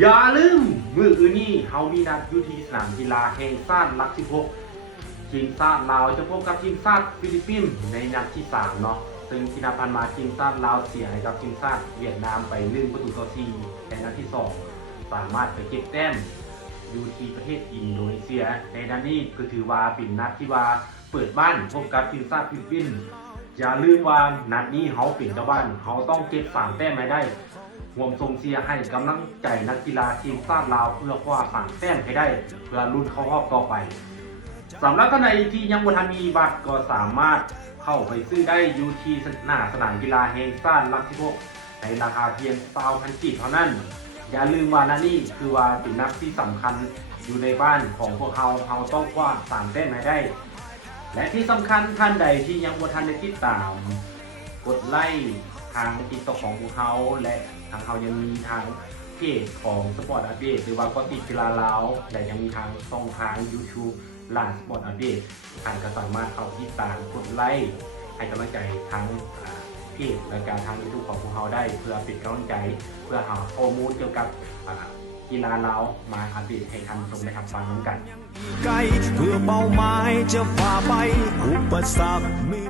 อย่าลืมมื้ออื่นนี้เฮามีนัดอยู่ที่สนามกีฬาแห่งชาติหลัก16ทีมชาติลาวจะพบกับทีมชาติฟิลิปปินส์ในนัดที่3เนาะซึ่งที่นัดผ่านมาทีมชาติลาวเสียให้กับทีมชาติเวียดนามไป1-4ในนัดที่2สามารถไปเก็บแต้มอยู่ที่ประเทศอินโดนีเซียในนัดนี้ก็ถือว่าเป็นนัดที่ว่าเปิดบ้านพบกับทีมชาติฟิลิปปินส์อย่าลืมว่านัดนี้เฮาเป็นเจ้าบ้านเฮาต้องเก็บ3แต้มให้ได้รวมส่งเชียร์ให้กำลังใจนักกีฬาทีมชาติลาวเพื่อคว้า3แต้มให้ได้เพื่อลุ้นเข้ารอบต่อไปสำหรับท่านใดที่ยังบ่ทันมีบัตรก็สามารถเข้าไปซื้อได้อยู่ที่หน้าสนามกีฬาแห่งชาติหลัก16ในราคาเพียง20,000 กีบเท่านั้นอย่าลืมว่านัดนี้คือว่าเป็นนัดที่สำคัญอยู่ในบ้านของพวกเราต้องคว้า3แต้มให้ได้และที่สำคัญท่านใดที่ยังบ่ทันได้ติดตามกดไลค์ทางTikTokของพวกเราและทางเรายังมีทางเพจของสปอร์ตอัปเดตหรือว่าก็ติดกีฬาลาวและยังมีทางช่องทาง YouTube หลานสปอร์ตอัปเดตท่านก็สามารถเข้าติดตามกดไลค์ให้กำลังใจทั้งเพจและการทาง YouTube ของพวกเราได้เพื่อเป็นกำลังใจเพื่อหาข้อมูลเกี่ยวกับกีฬาลาวมาอัปเดตให้ท่านชมได้รับฟังน้ำกันไกลเพื่อเป้าหมายจะพาไปอุปสรรคมี